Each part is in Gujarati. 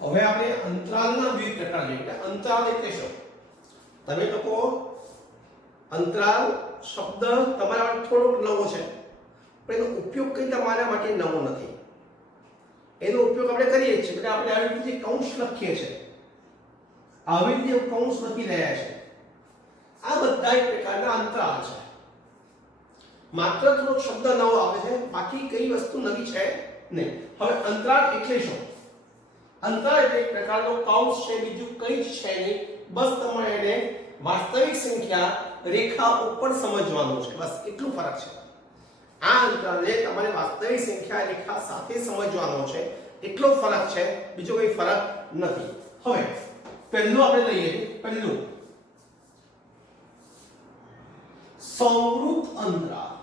હવે આપણે અંતરાલના વિવિધ પ્રકાર જોઈએ કે અંતરાલ એટલે શું. તમે લોકો અંતરાલ શબ્દ તમારા માટે થોડોક નવો છે, પણ એનો ઉપયોગ કંઈ તમારા માટે નવો નથી. એનો ઉપયોગ આપણે કરીએ છીએ એટલે આપણે આવી રીતે કૌંસ લખીએ છીએ, આવી રીતે કૌંસ લખી રહ્યા છે. આ બધા એક પ્રકારના અંતરાલ છે. માત્ર થોડો શબ્દ નવો આવે છે, બાકી કઈ વસ્તુ નવી છે નહીં. હવે અંતરાલ એટલે શું? અંતરાલ એટલે એક પ્રકારનો કૌંસ છે, બીજું કંઈ જ છે નહીં. બસ તમારે એને વાસ્તવિક સંખ્યા રેખા ઉપર સમજવાનું છે, બસ એટલું ફરક છે. આ અંતરાલને તમારે વાસ્તવિક સંખ્યા રેખા સાથે સમજવાનો છે, એટલો ફરક છે, બીજો કોઈ ફરક નથી. હવે પહેલું આપણે લઈએ, પહેલું સંવૃત અંતરાલ.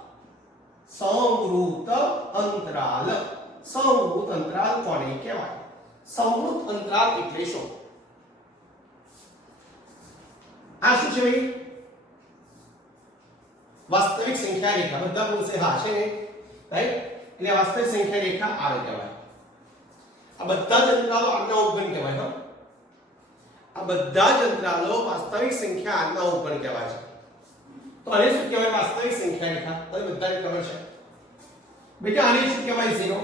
સંવૃત અંતરાલ, સંવૃત અંતરાલ કોને કહેવાય? સંવૃત અંતરાલ એટલે શું? આ શું છે ભાઈ? વાસ્તવિક સંખ્યા રેખા. બધા બોલશે હા છે ને, રાઈટ? એટલે વાસ્તવિક સંખ્યા રેખા આને કહેવાય. આ બધા જ અંતરાલો આજ્ઞા ઉપગણ કહેવાય. હા, આ બધા જ અંતરાલો વાસ્તવિક સંખ્યા આજ્ઞા ઉપગણ કહેવાય છે. તો આને શું કહેવાય? વાસ્તવિક સંખ્યા રેખા. તો બધાને ખબર છે બેટા. આને શું કહેવાય? 0.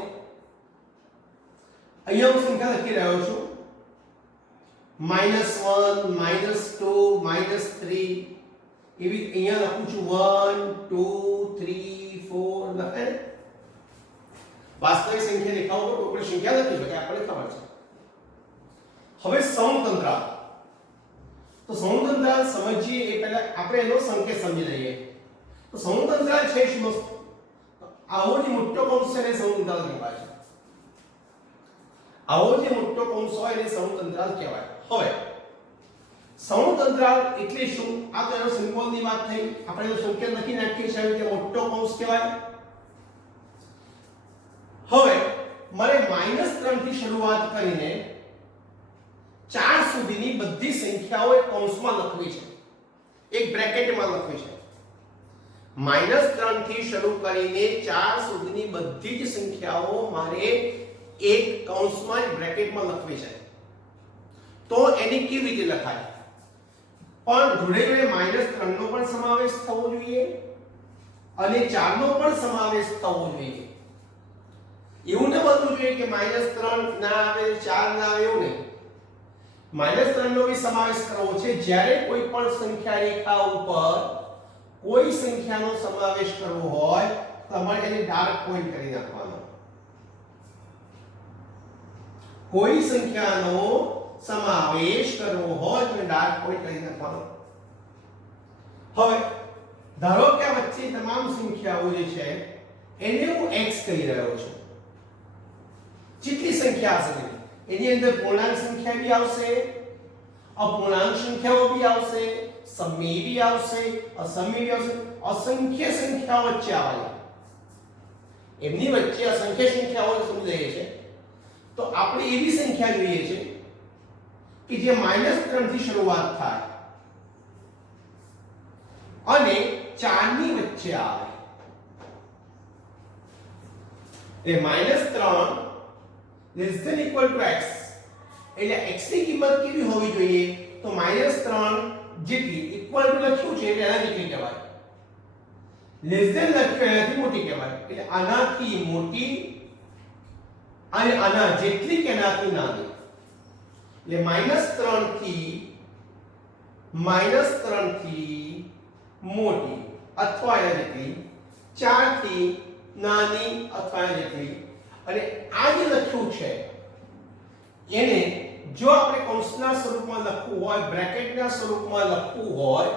અહીંયા હું સંખ્યા લખી રહ્યો છું, -1 -2 -3. એવી અહીંયા લખું છું 1 2 3 4 લખે. વાસ્તવિક સંખ્યા રેખાઓ પર કોઈ સંખ્યા લખી શકે, આપણને ખબર છે. હવે સંવૃત અંતરાલ. તો સંવૃત અંતરાલ સમજીએ એ પહેલા આપણે એનો સંકેત સમજી લઈએ. તો સંવૃત અંતરાલ છે શું? આવો જે મોટો કૌંસ છે એને સંવૃત અંતરાલ કહેવાય છે. આવો જે મોટો કૌંસ હોય એને સંવૃત અંતરાલ કહેવાય. હવે સંવૃત અંતરાલ એટલે શું? આ તો એનો સિમ્બોલની વાત થઈ. આપણે એનો સંકેત લખી નાખીએ છીએ કે મોટો કૌંસ કહેવાય. હવે મારે -3 થી શરૂઆત કરીને 4 સુધીની બધી સંખ્યાઓ એક કૌંસમાં લખવી છે, એક બ્રેકેટમાં લખવી છે. -3 થી શરૂ કરીને 4 સુધીની બધી જ સંખ્યાઓ મારે એક કૌંસમાં બ્રેકેટમાં લખવી છે. તો એની કેવી રીતે લખાય? પણ જોડે જોડે -3 નો પણ સમાવેશ થવો જોઈએ અને 4 નો પણ સમાવેશ થવો જોઈએ. એવું ન બનવું જોઈએ કે -3 ના આવે 4 ના આવે, એવું નહીં. -3 નો भी સમાવેશ કરવો છે. જ્યારે કોઈ પણ સંખ્યા રેખા ઉપર કોઈ સંખ્યાનો સમાવેશ કરવો હોય તો તમારે એને ડાર્ક પોઈન્ટ કરી નાખવાનો. કોઈ સંખ્યાનો સમાવેશ કરવો હોય તો ડાર્ક પોઈન્ટ કરી નાખવાનો. હવે ધારો કે આ વચ્ચે તમામ સંખ્યાઓ જે છે એને હું x કહી રહ્યો છું. જેટલી સંખ્યા હશે એની અંદર પૂર્ણાંક સંખ્યા भी આવશે, અપૂર્ણાંક સંખ્યાઓ भी આવશે, સમય भी આવશે, અસમય भी આવશે, અસંખ્ય સંખ્યાઓ વચ્ચે આવે. એમની વચ્ચે અસંખ્ય સંખ્યાઓ સમજી લઈએ છે. તો આપણે એવી સંખ્યા જોઈએ છે કે જે -3 થી શરૂઆત થાય અને 4 ની વચ્ચે આવે. એ -3 less than equal to x, એટલે x ની કિંમત કેવી હોવી જોઈએ? તો -3 જેટલી, ઇક્વલ ટુ લખ્યું છે એટલે આના જેટલી કહેવાય. લેસ ધેન લખ્યું એનાથી મોટી કહેવાય. એટલે આનાથી મોટી અને આના જેટલી કે એનાથી નાની. એટલે -3 થી મોટી અથવા એના જેટલી, 4 થી નાની અથવા એના જેટલી. અને આ જે લખ્યું છે એને જો આપણે કૌંસના સ્વરૂપમાં લખવું હોય, બ્રેકેટના સ્વરૂપમાં લખવું હોય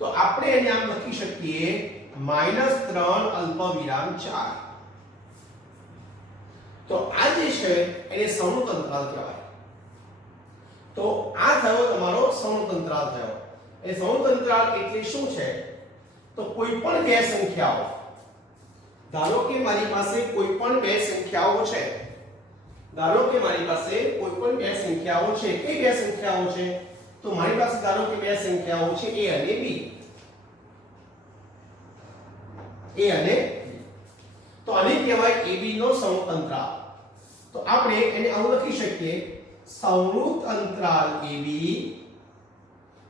તો આપણે એને આમ લખી શકીએ -3 અલ્પવિરામ 4. તો આ જે છે એને સંવૃત અંતરાલ કહેવાય. તો આ થયો તમારો સંવૃત અંતરાલ થયો. એ સંવૃત અંતરાલ એટલે શું છે? તો કોઈ પણ બે સંખ્યાઓ, ધારો કે મારી પાસે કોઈ પણ બે સંખ્યાઓ છે, ધારો કે મારી પાસે કોઈ પણ બે સંખ્યાઓ છે. કઈ બે સંખ્યાઓ છે? તો મારી પાસે ધારો કે બે સંખ્યાઓ છે a અને b. a અને તો આને કહેવાય ab નો સંવૃત અંતરાલ. તો આપણે એને આવું લખી શકીએ સંવૃત અંતરાલ AB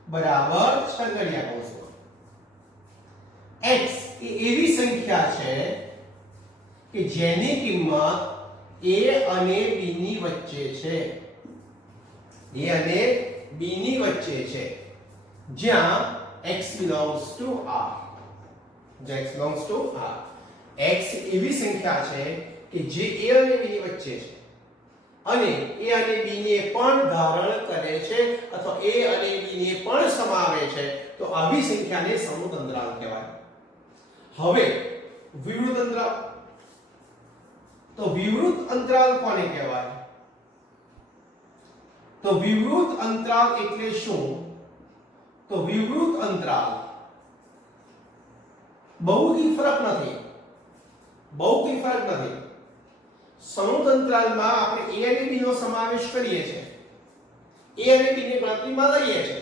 બરાબર છગડીયા કૌંસમાં x એ એવી સંખ્યા છે કે જેની કિંમત a અને b ની વચ્ચે છે, a અને b ની વચ્ચે છે, જ્યાં x belongs to r, જ્યાં x belongs to r. x એવી સંખ્યા છે કે જે a અને b ની વચ્ચે છે અને a અને b ને પણ ધારણ કરે છે અથવા a અને b ને પણ સમાવે છે, તો આવી સંખ્યાને સમૃત અંતરાલ કહેવાય. હવે વિવૃત અંતરાલ, તો વિવૃત અંતરાલ કોને કહેવાય? તો વિવૃત અંતરાલ એટલે શું? તો વિવૃત અંતરાલ બહુ કઈ ફરક નથી, સમૃત અંતરાલમાં આપણે a અને b નો સમાવેશ કરીએ છીએ, a અને b ની ગણતરીમાં લઈએ છીએ,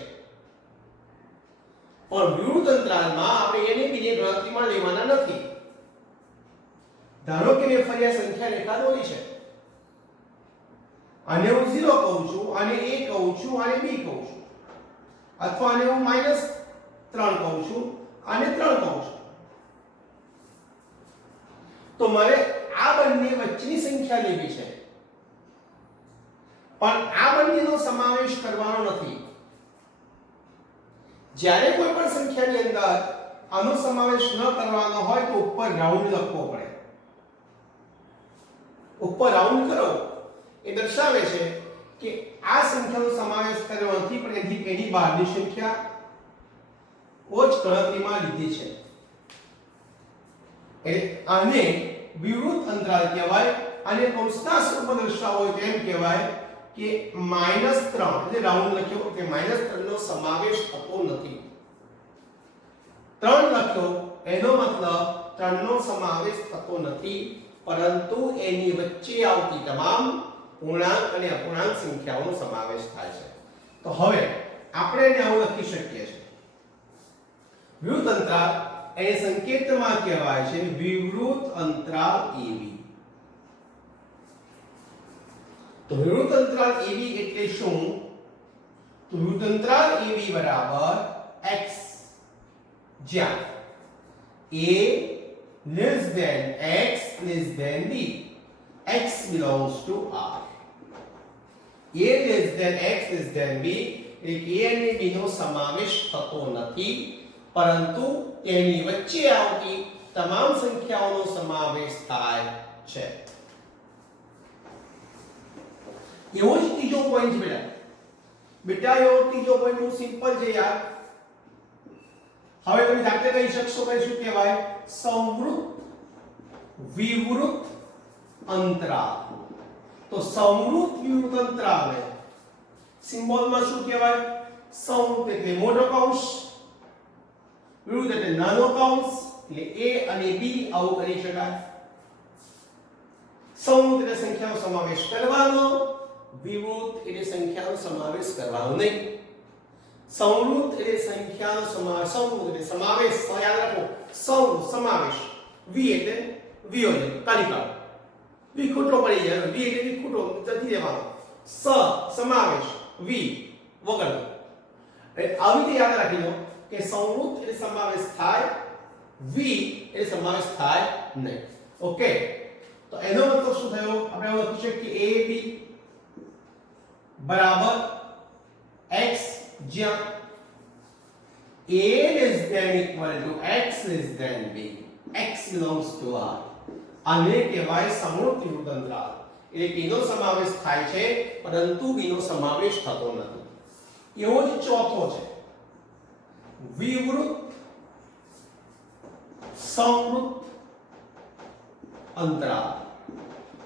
પણ વિવૃત અંતરાલમાં આપણે a અને b ની ગણતરીમાં લેવાના નથી. ધારો કે મેં ફરી આ સંખ્યા રેખા દોરી છે, આને હું 0 કહું છું, આને a કહું છું, આને b કહું છું, અથવા આને હું -3 કહું છું, આને 3 કહું છું. તો મારે આ બંને વચ્ચેની સંખ્યા લેવી છે, પણ આ બંનેનો સમાવેશ કરવાનો નથી. જ્યારે કોઈ પણ સંખ્યાની અંદર આનો સમાવેશ ન કરવાનો હોય તો ઉપર રાઉન્ડ લખવો પડે. ઉપર રાઉન્ડ કરો એ દર્શાવે છે કે આ સંખ્યાનો સમાવેશ કર્યો નથી, પણ એની બહારની સંખ્યા જ ગણતરીમાં લીધી છે. એટલે આને વિવૃત અંતરાલ કહેવાય. અને કૌંસના સ્વરૂપમાં દર્શાવવો હોય તો એમ કહેવાય કે -3, એટલે રાઉન્ડ લખ્યો કે -3 નો સમાવેશ થતો નથી. 3 લખ્યો એનો મતલબ 3 નો સમાવેશ થતો નથી, પરંતુ એની વચ્ચે આવતી તમામ પૂર્ણાંક અને અપૂર્ણાંક સંખ્યાઓનો સમાવેશ થાય છે. તો હવે આપણે એને આવું લખી શકીએ છીએ, વિવૃત અંતરાલ એને સંકેતમાં કહેવાય છે વિવૃત અંતરાલ AB. તો વિવૃત અંતરાલ AB એટલે શું? તો વિવૃત અંતરાલ AB બરાબર x, જ્યાં a less than x less than b, x belongs to r. a less than x less than b એટલે a અને b નો સમાવેશ થતો નથી, પરંતુ તેની વચ્ચે આવતી તમામ સંખ્યાઓનો સમાવેશ થાય છે. એવો જ ત્રીજો પોઈન્ટ છે બેટા એવો ત્રીજો પોઈન્ટ હું સિમ્પલ છે યાર. હવે તમે જાતે કહી શકશો કે શું કહેવાય? સંવૃત વિવૃત અંતરાલ. તો સંવૃત વિવૃત અંતરાલ સિમ્બોલમાં શું કહેવાય? સંવૃત એટલે મોટો કૌંસ, વિવૃત એટલે નાનો કૌંસ, એટલે a અને b આવું કરી શકાય. સંવૃત એટલે સંખ્યાનો સમાવેશ કરવાનો, વિવૃત એટલે સંખ્યાનો સમાવેશ કરવાનો નહીં. સંવૃત એટલે સંખ્યાનો સમાવેશ, સંવૃત એટલે સમાવેશ, યાદ રાખો સંવૃત સમાવેશ, v એટલે વિયોજન તાલિકા, v ખૂટો પડી જાય, v એટલે v ખૂટો નથી દેવાનો, સ સમાવેશ, v વગર. આવી રીતે યાદ રાખી લો કે સંવૃત એટલે સમાવેશ થાય, v એટલે સમાવેશ થાય નહીં. ઓકે, તો એનો મતલબ શું થયો? આપણે એવું લખી શકીએ a b બરાબર x, જ્યાં a less than equal to x less than b, x belongs to r. આને કહેવાય સંવૃત વિવૃત અંતરાલ. એટલે p નો સમાવેશ થાય છે પરંતુ b નો સમાવેશ થતો નથી. એવો જ ચોથો છે વિવૃત સંવૃત અંતરાલ.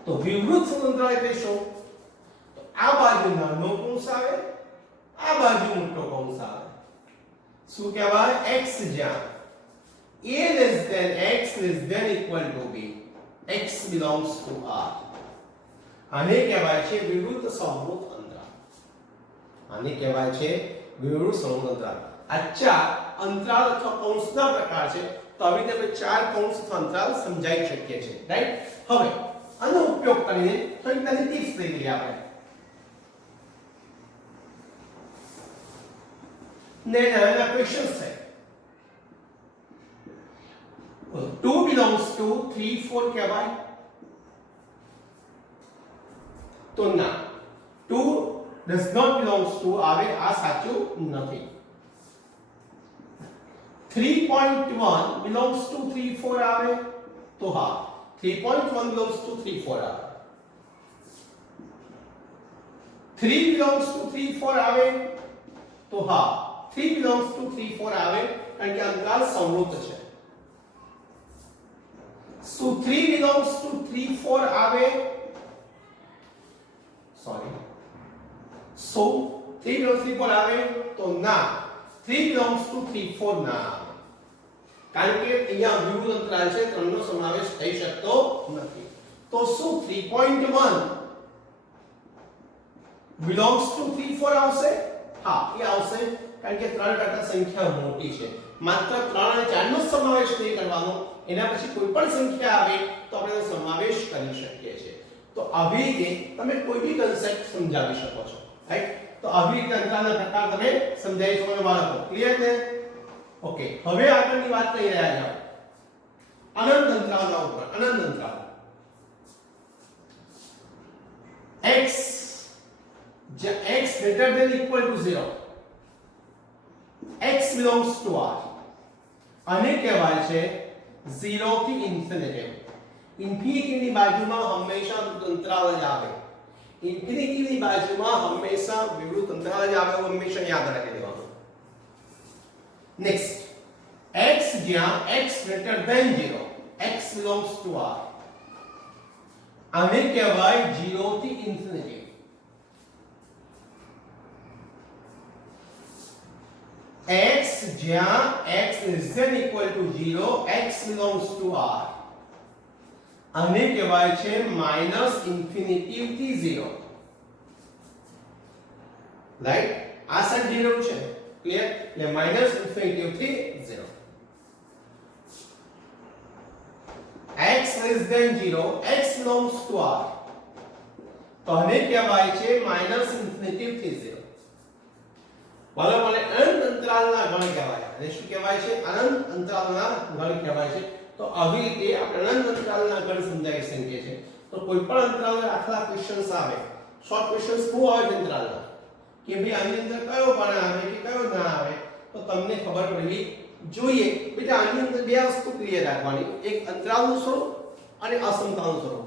તો વિવૃત સંવૃત અંતરાલ એટલે શું? તો આ બાજુ નાનો કૌંસ આવે, આ બાજુ મોટો કૌંસ આવે. શું કહેવાય? x, જ્યાં a less than x less than equal to b, x belongs to r. આને કહેવાય છે વિવૃત સંવૃત અંતરાલ. આને કહેવાય છે વિવૃત સંવૃત અંતરાલ. આ ચાર અંતરાલ અથવા કૌંસના પ્રકાર છે. તો આવી રીતે આપણે ચાર કૌંસ અથવા અંતરાલ સમજાવી શકીએ છીએ, રાઈટ? હવે આનો ઉપયોગ કરીને થોડીક નાની ટિપ્સ લઈ લઈએ આપણે. ને એના ક્વેશ્ચન્સ છે 2 belongs to 3 4 કહેવાય તો ના 2 does not belongs to આવે આ સાચું નથી 3.1 belongs to 3 4 આવે તો હા 3.1 belongs to 3 4 આવે 3 belongs to 3 4 આવે તો હા 3 belongs to 3 4 આવે કારણ કે અંતરાલ સમૃદ્ધ છે so 3 belongs to 3 4 આવે sorry so 3 belongs to 3 4 આવે તો ના 3 belongs to 3 4 ના આવે કારણ કે અહીંયા વિવિધ અંતરાલ છે ત્રણનો સમાવેશ થઈ શકતો નથી તો શું 3.1 belongs to 3 4 આવશે હા એ આવશે કારણ કે 3 કરતા સંખ્યા મોટી છે માત્ર 3 અને 4 નો સમાવેશ નહીં કરવાનો એના પછી કોઈ પણ સંખ્યા આવે તો આપણે એનો સમાવેશ કરી શકીએ છીએ તો આવી રીતે તમે કોઈ બી કન્સેપ્ટ સમજાવી શકો છો રાઈટ તો આવી રીતે અંતરાલના પ્રકાર તમે સમજાવી શકો છો બાળકો ક્લિયર છે ઓકે હવે આગળની વાત કરી રહ્યા છીએ અનંત અંતરાલના ઉપર અનંત અંતરાલ x x greater than equal to 0 x belongs to r આને કહેવાય છે 0 થી ઇન્ફિનિટી ઇન્ફિનિટી ની બાજુમાં હંમેશા અંતરાલ જ આવે ઇન્ફિનિટી ની બાજુમાં હંમેશા વિવૃત અંતરાલ જ આવે એવું હંમેશા યાદ રાખી દેવાનું નેક્સ્ટ x જ્યાં x greater than 0 x belongs to r આને કહેવાય 0 થી ઇન્ફિનિટી x જ્યાં x less than equal to 0 x belongs to r આને કહેવાય છે માઈનસ ઇન્ફિનિટી થી 0 રાઈટ આ સાઈડ 0 છે ક્લિયર એટલે માઈનસ ઇન્ફિનિટી થી 0 x less than 0 x belongs to r તો આને કહેવાય છે માઈનસ ઇન્ફિનિટી થી 0 બરાબર અનંત અંતરાલના ગણ કહેવાય અને શું કહેવાય છે અનંત અંતરાલના ગણ કહેવાય છે તો આવી રીતે આપણે અનંત અંતરાલના ગણ સમજાવી શકીએ છીએ તો કોઈ પણ અંતરાલના આખલા ક્વેશ્ચન્સ આવે શોર્ટ ક્વેશ્ચન્સ બહુ આવે અંતરાલના કે ભાઈ આની અંદર કયો ગણ આવે કે કયો ના આવે તો તમને ખબર પડવી જોઈએ બેટા આની અંદર બે વસ્તુ ક્લિયર રાખવાની એક અંતરાલનું સ્વરૂપ અને અસમતાનું સ્વરૂપ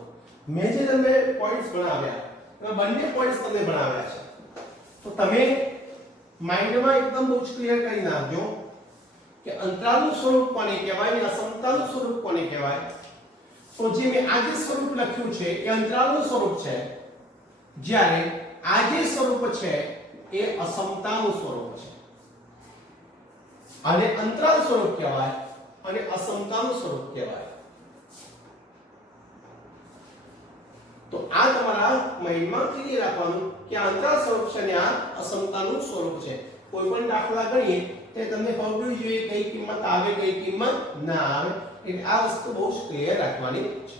મેં જે તમને પોઈન્ટ્સ ભણાવ્યા એમાં બંને પોઈન્ટ્સ તમને ભણાવ્યા છે તો તમે માઇન્ડમાં એકદમ બહુ ક્લિયર કરી નાખજો કે અંતરાલનું સ્વરૂપ કોને કહેવાય અને અસમતાનું સ્વરૂપ કોને કહેવાય તો જે મેં આ જે સ્વરૂપ લખ્યું છે એ અંતરાલનું સ્વરૂપ છે જ્યારે આ જે સ્વરૂપ છે એ અસમતાનું સ્વરૂપ છે આને અંતરાલ સ્વરૂપ કહેવાય અને અસમતાનું સ્વરૂપ કહેવાય તો આ તમારા માઇન્ડમાં ક્લિયર રાખવાનું કે આ અંતરાલ સ્વરૂપ છે અને આ અસમતાનું સ્વરૂપ છે કોઈ પણ દાખલા ગણીએ તે તમને ખબર પડવી જોઈએ કઈ કિંમત આવે કઈ કિંમત ના આવે એટલે આ વસ્તુ બહુ ક્લિયર રાખવાની છે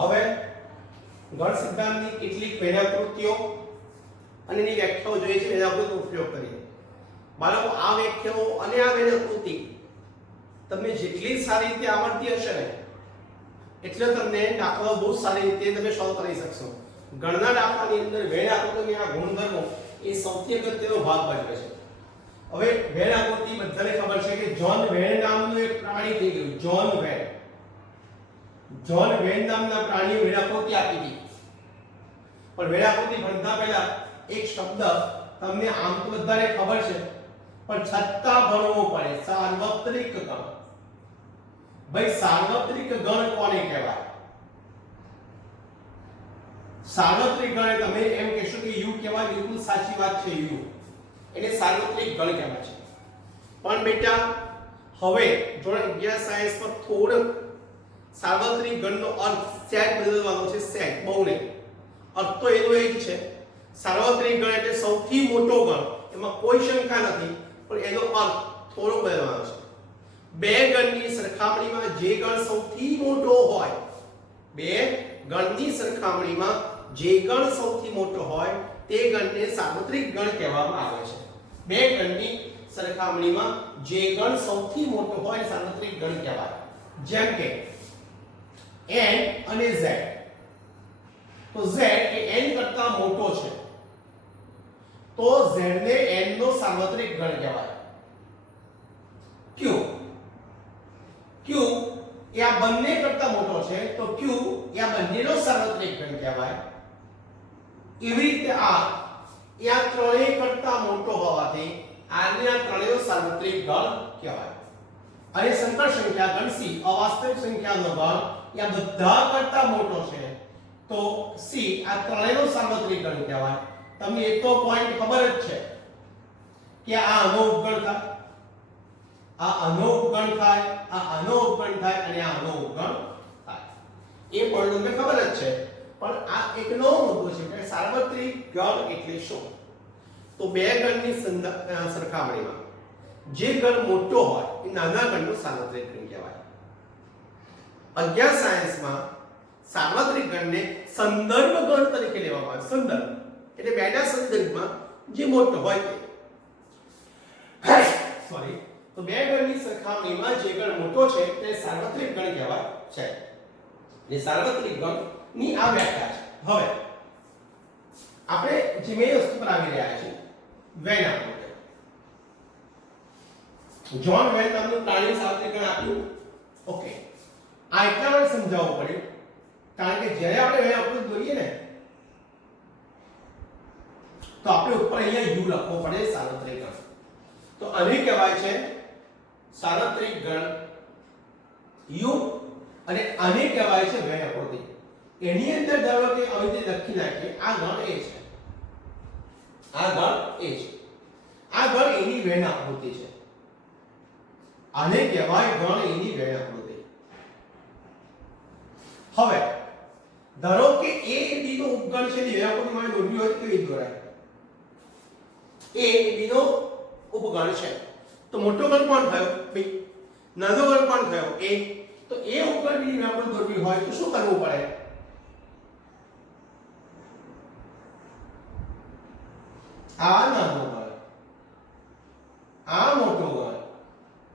હવે ગણ સિદ્ધાંતની કેટલીક વ્યાખ્યાઓ અને એની વ્યાખ્યાઓ જોઈએ છે એનો આપણે ઉપયોગ કરીએ બાળકો આ વ્યાખ્યાઓ અને આ વ્યાખ્યાકૃતિ તમને જેટલી સારી રીતે આવડતી હશે ને એટલે તમને દાખલાઓ બહુ સારી રીતે તમે સોલ્વ કરી શકશો ગણના દાખલાની અંદર વ્યાખ્યાકૃતિની આ ગુણધર્મો એ સૌથી અગત્યનો ભાગ ભજવે છે હવે વ્યાખ્યાકૃતિ બધાને ખબર છે કે જ્હોન વેન નામનું એક પ્રાણી થઈ ગયું જ્હોન વેન નામના પ્રાણીએ વ્યાખ્યાકૃતિ આપી હતી પણ વ્યાખ્યાકૃતિ ભણતા પહેલા એક શબ્દ તમને આમ તો બધાને ખબર છે પણ છતાં ભણવો પડે સાર્વત્રિક ગણ ભાઈ સાર્વત્રિક ગણ કોને કહેવાય સાર્વત્રિક ગણ તમે એમ કહેશો કે યુ કહેવાય બિલકુલ સાચી વાત છે યુ એટલે સાર્વત્રિક ગણ કહેવાય છે પણ બેટા હવે ધોરણ 11 સાયન્સ પર થોડું સાર્વત્રિક ગણનો અર્થ સેટ બદલવાનો છે સેટ બહુ નહીં અર્થ તો એનો એ જ છે સાર્વત્રિક ગણ એટલે સૌથી મોટો ગણ એમાં કોઈ શંકા નથી પણ એનો અર્થ થોડો બદલવાનો છે બે ગણની સરખામણીમાં જે ગણ સૌથી મોટો હોય, બે ગણની સરખામણીમાં જે ગણ સૌથી મોટો હોય તે ગણને સાર્વત્રિક ગણ કહેવામાં આવે છે. બે ગણની સરખામણીમાં જે ગણ સૌથી મોટો હોય સાર્વત્રિક ગણ કહેવાય. જેમ કે n અને z. તો z એ n કરતા મોટો છે તો z ને n નો સાર્વત્રિક ગણ કહેવાય. q એ આ બંને કરતા મોટો છે તો q એ આ બંનેનો સાર્વત્રિક ગણ કહેવાય. એવી રીતે r એ આ ત્રણેય કરતા મોટો હોવાથી r ને આ ત્રણેયનો સાર્વત્રિક ગણ કહેવાય. અને સંકર સંખ્યા ગણ c અવાસ્તવિક સંખ્યાનો ગણ એ આ બધા કરતા મોટો છે તો c આ ત્રણેયનો સાર્વત્રિક ગણ કહેવાય. તમને એક તો પોઈન્ટ ખબર જ છે કે આ આનો ઉપગણ થાય, આ આનો ઉપગણ થાય, આ આનો ઉપગણ થાય અને આ આનો ઉપગણ થાય. એ પોઈન્ટ તમને ખબર જ છે. પણ આ એક નવો મુદ્દો છે કે સાર્વત્રિક ગણ એટલે શું? તો બે ગણની સરખામણીમાં જે ગણ મોટો હોય એ નાના ગણનો સાર્વત્રિક ગણ કહેવાય. અગિયાર સાયન્સમાં સાર્વત્રિક ગણને સંદર્ભ ગણ તરીકે લેવામાં આવે. સંદર્ભ એટલે બેના સંદર્ભમાં જે મોટો હોય તે. સોરી, તો બે ગણની સરખામણીમાં જે ગણ મોટો છે તે સાર્વત્રિક ગણ કહેવાય છે. એ સાર્વત્રિક ગણની આ વ્યાખ્યા છે. હવે આપણે જે મેં વસ્તુ પર આવી રહ્યા છીએ વેન આકૃતિ. જ્હોન વેન નામનું પ્રાણી સાર્વત્રિક ગણ આપ્યું. ઓકે, આ એટલા માટે સમજાવવું પડ્યું કારણ કે જ્યારે આપણે વેન આકૃતિ દોરીએ ને તો આપણે ઉપર અહીંયા u લખવો પડે સાર્વત્રિક ગણ. તો આને કહેવાય છે સાર્વત્રિક ગણ u અને આને કહેવાય છે વેન આકૃતિ. એની અંદર ધારો કે આવી રીતે લખી નાખીએ આ ગણ a છે, આ ગણ a છે, આ ગણ એની વેન આકૃતિ છે. આને કહેવાય ગણ એની વેન આકૃતિ. હવે ધારો કે a b નો ઉપગણ છે ને વેન આકૃતિ માં દોરવી હોય તો એ દોરાય. a b નો ઉપગણ છે તો મોટો ગણ કોણ થયો b, નાનો ગણ કોણ થયો a. તો a ઉપર b ની વેન દોરવી હોય તો શું કરવું પડે? આ નાનો ગણ, આ મોટો ગણ,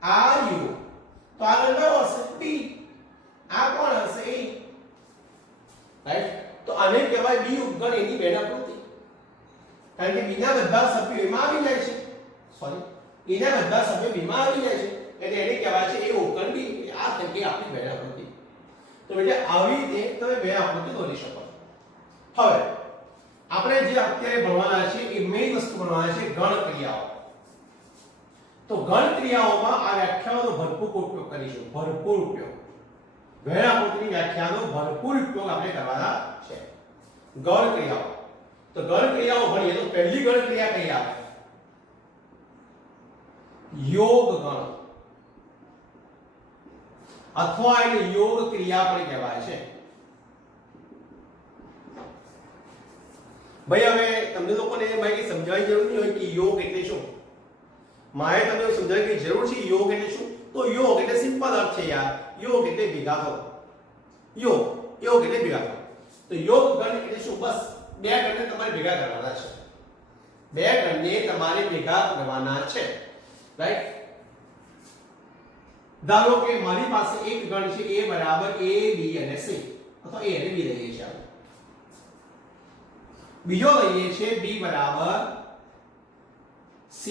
આ u, તો આ ગણ કયો હશે? b. આ કોણ હશે? a. રાઈટ. તો આને કહેવાય b ઉપગણ એની વેન આકૃતિ. કારણ કે b ના બધા સભ્યો એમાં આવી જાય છે. સોરી, a ના બધા સભ્યો b માં આવી જાય છે એટલે એને કહેવાય છે a ઉપગણ b. આ થઈ આપણી વેન આકૃતિ. તો એટલે આવી રીતે તમે વેન આકૃતિ દોરી શકો. હવે આપણે જે અત્યારે ભણવાના છે એ મેઈન વસ્તુ ભણવાના છે ગણ ક્રિયાઓ. તો ગણ ક્રિયાઓમાં આ વ્યાખ્યાઓનો ભરપૂર ઉપયોગ કરીશું. ભરપૂર ઉપયોગ. વેન આકૃતિની વ્યાખ્યાનો ભરપૂર ઉપયોગ આપણે કરવાના છે. ગણ ક્રિયાઓ. તો ગણ ક્રિયાઓ ભણીએ તો પહેલી ગણ ક્રિયા કઈ આવે? યોગ ગણ અથવા એને યોગ ક્રિયા પણ કહેવાય છે. ભાઈ હવે તમને લોકોને ભાઈ સમજાવવાની જરૂર નહીં હોય કે યોગ એટલે શું. મારે તમને સમજાવવાની જરૂર છે યોગ એટલે શું. તો યોગ એટલે સિમ્પલ અર્થ છે યાર. યોગ એટલે ભેગા થવો. યોગ એટલે ભેગા થવો. તો યોગ ગણ એટલે શું? બસ બે ગણને તમારે ભેગા કરવાના છે. બે ગણને તમારે ભેગા કરવાના છે. રાઈટ. ધારો કે મારી પાસે એક ગણ છે a બરાબર a b અને c અથવા a અને b લઈએ છીએ. બીજો લઈએ છે b બરાબર c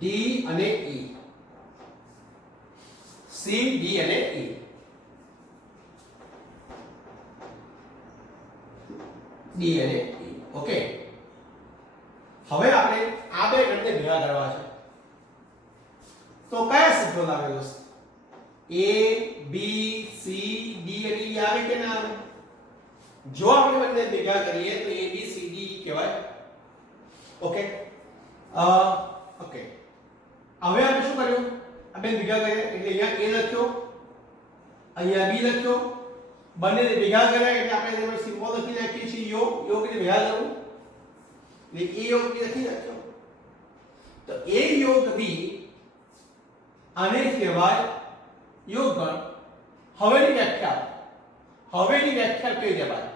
d અને e. c d અને e. d અને e. ઓકે. હવે આપણે આ બે ગણને ભેગા કરવા છે તો કયા સૂત્રો લાવે દોસ્ત? a b c d અને e આવે કે ના આવે? જો આપણે બંને ભેગા કરીએ તો a b c d કહેવાય. ઓકે. ઓકે. હવે આપણે શું કર્યું? આ બે ભેગા કર્યા એટલે અહીંયા a લખ્યો, અહીંયા b લખ્યો. બંનેને ભેગા કર્યા એટલે આપણે એનો સિમ્બોલ લખી નાખીએ છીએ યોગ. યોગ એટલે ભેગા કરવું. એટલે a યોગ b લખી નાખ્યો. તો a યોગ b આને કહેવાય યોગગણ. હવેની વ્યાખ્યા કઈ દેવાય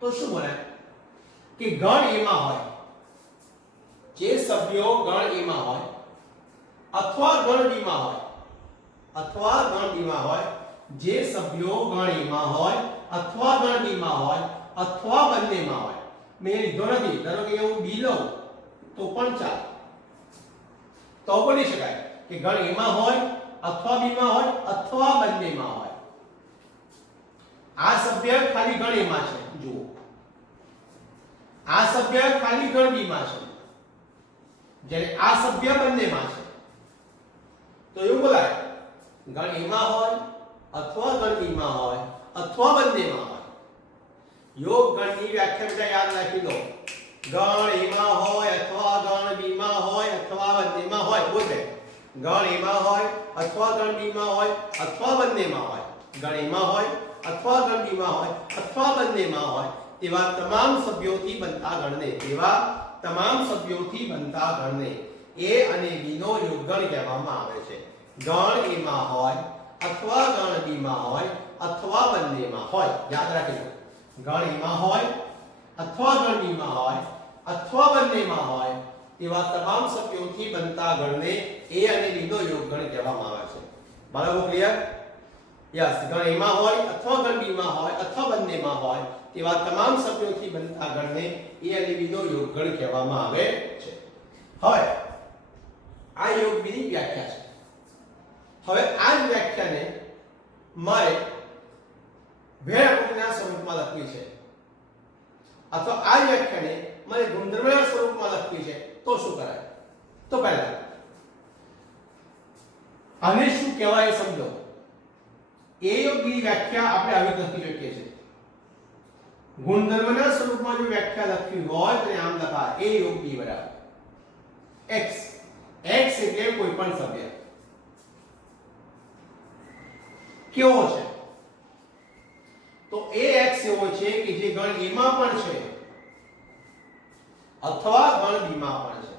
તો શું બને કે ગણ એમાં હોય જે સભ્યો ગણ એમાં હોય અથવા ગણ બીમાં હોય જે સભ્યો ગણ એમાં હોય અથવા ગણ બીમાં હોય અથવા બંનેમાં હોય. મેં લીધો નથી, ધારો કે હું બી લઉં તો પણ ચાલે, તો બોલી શકાય કે ગણ એમાં હોય અથવા બીમાં હોય અથવા બંનેમાં હોય. આ સભ્ય ખાલી ગણ એમાં છે, જુઓ આ સભ્ય ખાલી ગણ બીમાં છે, જ્યારે આ સભ્ય બંનેમાં છે. તો એવું બોલાય ગણ એમાં હોય અથવા ગણ બીમાં હોય અથવા બંનેમાં હોય. યોગ ગણની વ્યાખ્યા બધા યાદ રાખી લો. ગણ એમાં હોય અથવા ગણ બીમાં હોય અથવા બંનેમાં હોય. બોલે ગણ એમાં હોય અથવા ગણ બીમાં હોય અથવા બંનેમાં હોય. ગણ એમાં હોય અથવા ગણ બીમાં હોય અથવા બંનેમાં હોય તેવા તમામ સભ્યોથી બનતા ગણને એ અને બી નો યોગગણ કહેવામાં આવે છે. ગણ એમાં હોય અથવા ગણ બીમાં હોય અથવા બંનેમાં હોય. યાદ રાખજો, ગણ એમાં હોય અથવા ગણ બીમાં હોય અથવા બંનેમાં હોય તેવા તમામ સભ્યોથી બનતા ગણને એ અને બી નો યોગગણ કહેવામાં આવે છે. બાળકો ક્લિયર? યસ, ગણ એમાં હોય અથવા ગણ બીમાં હોય અથવા બંનેમાં હોય તેવા તમામ સભ્યોથી બનતા ગણને એ અને બી નો યોગગણ કહેવામાં આવે છે. હવે આ યોગ બીની વ્યાખ્યા છે. હવે આ જ વ્યાખ્યાને મારે વેળાપટ્ટીના સ્વરૂપમાં લખવી છે અથવા આ વ્યાખ્યાને મારે ગુણધર્મના સ્વરૂપમાં લખવી છે તો શું કરાય? તો પહેલા આને શું કહેવાય એ સમજો. એ યોગની વ્યાખ્યા આપણે આવી લખી શકીએ છીએ. ગુણધર્મના સ્વરૂપમાં જો વ્યાખ્યા લખવી હોય તો આમ લખાય એ યોગ બી બરાબર x. x એટલે કોઈ પણ સભ્ય કેવો છે તો એ x એવો છે કે જે ગણ એમાં પણ છે અથવા ગણ બીમાં પણ છે.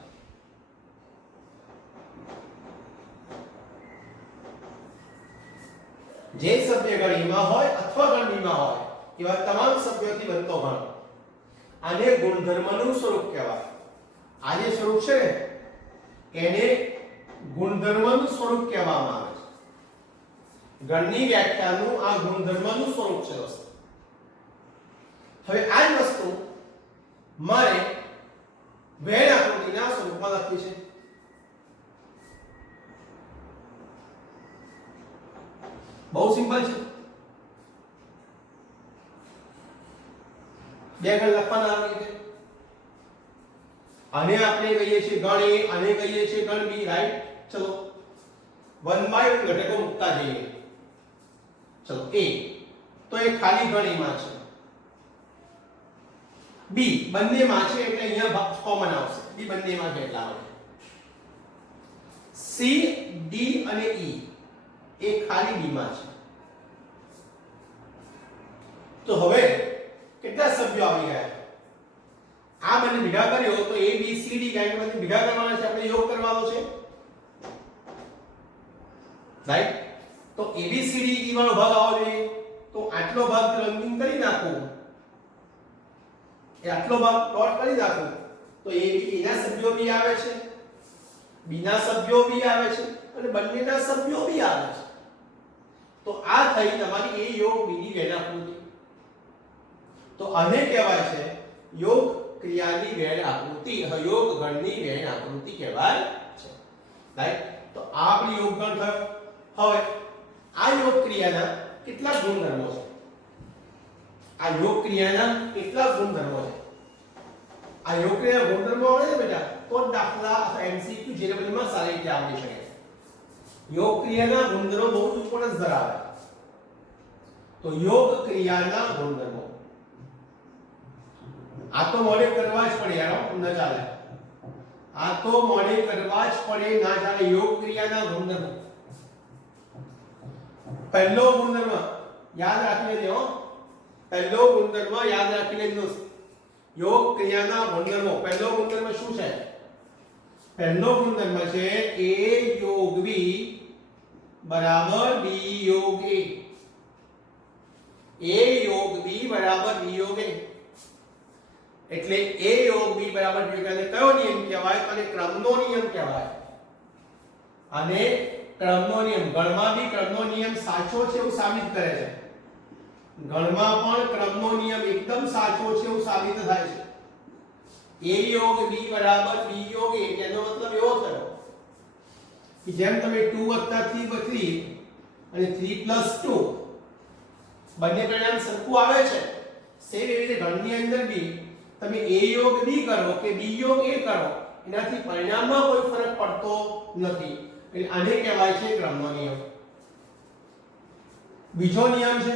જે સભ્ય ગણ એમાં હોય અથવા ગણ બીમાં હોય એવા તમામ સભ્યોથી બનતો ગણ આને ગુણધર્મનું સ્વરૂપ કહેવાય. આ જે સ્વરૂપ છે ને એને ગુણધર્મનું સ્વરૂપ કહેવામાં આવે છે. ગણની વ્યાખ્યાનું આ ગુણધર્મનું સ્વરૂપ છે દોસ્તો. હવે આ જ વસ્તુ મારે વેણ આકૃતિના સ્વરૂપમાં લખવી છે. બહુ સિમ્પલ છે. બે ગણ લખવાના આવી રીતે. આને આપણે કહીએ છીએ ગણ A, આને કહીએ છીએ ગણ B, રાઈટ? ચલો 1 બાય ઘટકો મૂકતા જઈએ. ચલો A તો એ ખાલી ગણ A માં છે, B બંનેમાં છે એટલે અહીંયા કોમન આવશે. B બંનેમાં છે એટલા માટે. C, D અને E એ ખાલી B માં છે. તો હવે કેટલા સભ્યો આવી ગયા? આ બંને ભેગા કર્યો તો A B C D guide બંને ભેગા કરવાના છે, આપણે યોગ કરવાનો છે, રાઈટ? તો A B C D E વાળો ભાગ આવવો જોઈએ. તો આટલો ભાગ રંગીન કરી નાખો, એ આટલો ભાગ ડોટ કરી નાખો તો A ના સભ્યો બી આવે છે, B ના સભ્યો બી આવે છે અને બંનેના સભ્યો બી આવે છે. તો આ થઈ તમારી એ યોગ B ની વેણ આકૃતિ. તો આને કહેવાય છે યોગ ક્રિયાની વેણ આકૃતિ, યોગ ગણની વેણ આકૃતિ કહેવાય છે, રાઈટ? તો આ આપણી યોગ ગણ થયો. હવે આ યોગ ક્રિયાના કેટલા ગુણધર્મો છે? આ યોગ ક્રિયાના કેટલા ગુણધર્મો છે? આ યોગ ક્રિયાના ગુણધર્મો આવડે છે બેટા તો દાખલા અથવા MCQ જે લેવલમાં સારી રીતે આવડી શકે. યોગ ક્રિયાના ગુણધર્મો બહુ ઇમ્પોર્ટન્સ ધરાવે. તો યોગ ક્રિયાના ગુણધર્મો આ તો મોડે કરવા જ પડે યાર, ન ચાલે. આ તો મોડે કરવા જ પડે, ના ચાલે. યોગ ક્રિયાના ગુણધર્મો. પહેલો ગુણધર્મ યાદ રાખી લેજો. પહેલો ગુણધર્મ યાદ રાખી લેજો. યોગ ક્રિયાના ગુણધર્મો. પહેલો ગુણધર્મ શું છે? પહેલો ગુણધર્મ છે A યોગ B બરાબર બી યોગ એ, a યોગ b બરાબર b યોગ a, એટલે a યોગ b બરાબર b યોગ a કયો નિયમ કહેવાય? તો આને ક્રમનો નિયમ કહેવાય. અને ક્રમનો નિયમ, ગણમાં બી ક્રમનો નિયમ સાચો છે એવું સાબિત કરે છે. ગણમાં પણ ક્રમનો નિયમ એકદમ સાચો છે એવું સાબિત થાય છે. a યોગ b બરાબર b યોગ a, એનો મતલબ એવો થયો કે જેમ તમે 2 + 3 = 3 અને 3 + 2 બંને પરિણામ સરખું આવે છે, સેમ એવી રીતે ગણની અંદર બી તમે a યોગ b કરો કે b યોગ a કરો, એનાથી પરિણામમાં કોઈ ફરક પડતો નથી. એટલે આને કહેવાય છે ક્રમનો નિયમ. બીજો નિયમ છે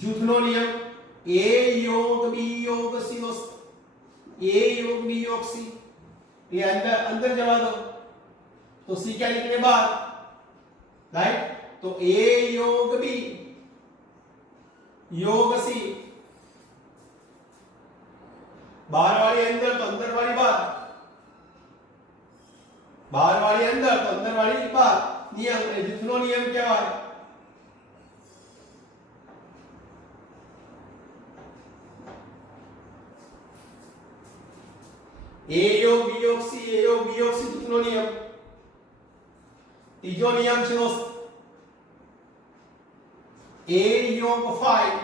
જૂથનો નિયમ. a યોગ b યોગ c વસ્તુ, a યોગ b યોગ c, ये अंदर जवा दो तो c क्या निकले बाहर, राइट? तो a योग b योग c, बाहर वाली अंदर तो अंदर वाली बाहर, बाहर वाली अंदर तो अंदर वाली बाहर. नियम जूथनो नियम क्या है? a योग b योग c, a योग b योग c જૂથનો નિયમ. ત્રીજો નિયમ છે દોસ્ત a યોગ 5,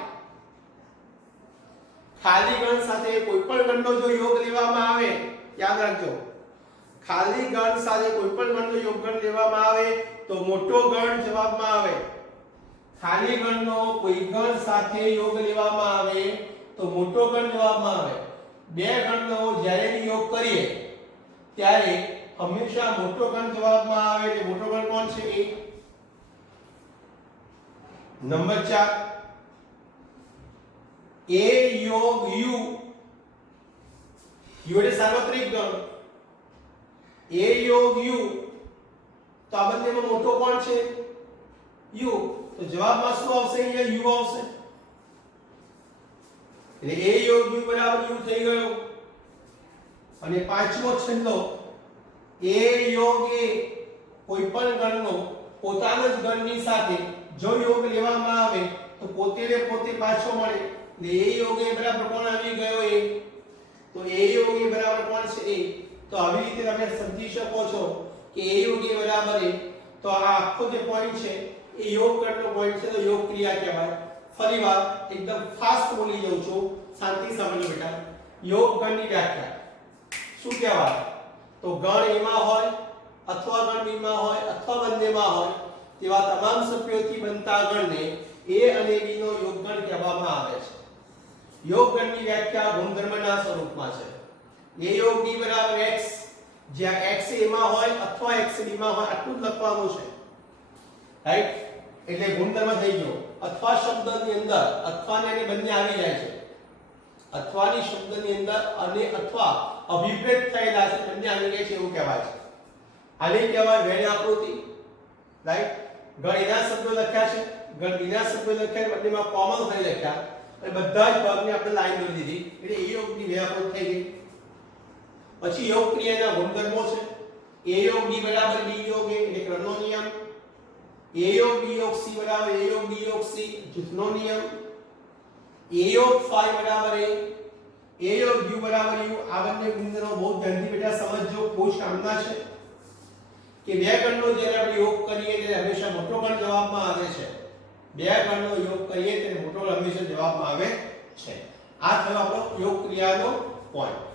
ખાલી ગણ સાથે કોઈ પણ ગણનો જો યોગ લેવામાં આવે, યાદ રાખજો, ખાલી ગણ સાથે કોઈ પણ ગણનો યોગગણ લેવામાં આવે તો મોટો ગણ જવાબમાં આવે. ખાલી ગણનો કોઈ ગણ સાથે યોગ લેવામાં આવે તો મોટો ગણ જવાબમાં આવે. બે ગણનો જ્યારે બી યોગ કરીએ ત્યારે હંમેશા મોટો ગણ જવાબમાં આવે. એટલે મોટો ગણ કોણ છે? a. નંબર 4 a યોગ u, u એટલે સાર્વત્રિક ગણ. a યોગ u, તો આ બંનેમાં મોટો કોણ છે? u. તો જવાબમાં શું આવશે? અહીંયા u આવશે. એટલે a યોગ u બરાબર u થઈ ગયો. અને પાંચમો છંદો a યોગ a, કોઈ પણ ગણનો પોતાના જ ગણની સાથે જો યોગ લેવામાં આવે તો પોતે ને પોતે પાછો મળે. એટલે a યોગ a બરાબર કોણ આવી ગયો? a. તો a યોગ a બરાબર કોણ છે? a. તો આવી રીતે તમે સમજી શકો છો કે a યોગ a બરાબર a. તો આ આખો જે પોઈન્ટ છે એ યોગ ગણનો પોઈન્ટ છે, તો યોગ ક્રિયા કહેવાય. ફરીવાર એકદમ ફાસ્ટ બોલી જાઉં છું, શાંતિ સમજો બેટા. યોગ ગણની વ્યાખ્યા શું કહેવાય? તો ગણ એમાં હોય અથવા ગણ બીમાં હોય અથવા બંનેમાં હોય તેવા તમામ સભ્યોથી બનતા ગણને a અને b નો યોગગણ કહેવામાં આવે છે. યોગગણની વ્યાખ્યા ગુણધર્મના સ્વરૂપમાં છે. a યોગ b બરાબર x, જ્યાં x a માં હોય અથવા x b માં હોય, આટલું જ લખવાનું છે, રાઈટ? એટલે ગુણધર્મ થઈ ગયો. અથવા શબ્દની અંદર અથવા ને અને બંને આવી જાય છે. અથવાની શબ્દની અંદર અને અથવા અભિપ્રેત થયેલા છે, બંને આવી ગયા છે એવું કહેવાય છે. આને કહેવાય વેણ આકૃતિ, રાઈટ? ગણ એના શબ્દો લખ્યા છે, ગણ બીના શબ્દો લખ્યા, બંનેમાં કોમન થઈ લખ્યા અને બધા જ ભાગને આપણે લાઈન દોરી દીધી. એટલે એ યોગની વેણ આકૃતિ થઈ ગઈ. પછી યોગ ક્રિયાના ગુણધર્મો છે. a યોગ b બરાબર b યોગ a, એટલે ક્રમનો નિયમ. a યોગ b યોગ c બરાબર a યોગ b યોગ c, જૂથનો નિયમ. a યોગ 5 બરાબર a, a યોગ u બરાબર u. આ બંને ગુણધર્મો બહુ ધ્યાનથી બેટા સમજજો, બહુ જ કામના છે. કે બે ગણનો જ્યારે આપણે યોગ કરીએ ત્યારે હંમેશા મોટો ગણ જવાબમાં આવે છે. બે ગણનો યોગ કરીએ ત્યારે મોટો ગણ હંમેશા જવાબમાં આવે છે. આ થયો આપણો યોગ ક્રિયાનો પોઈન્ટ.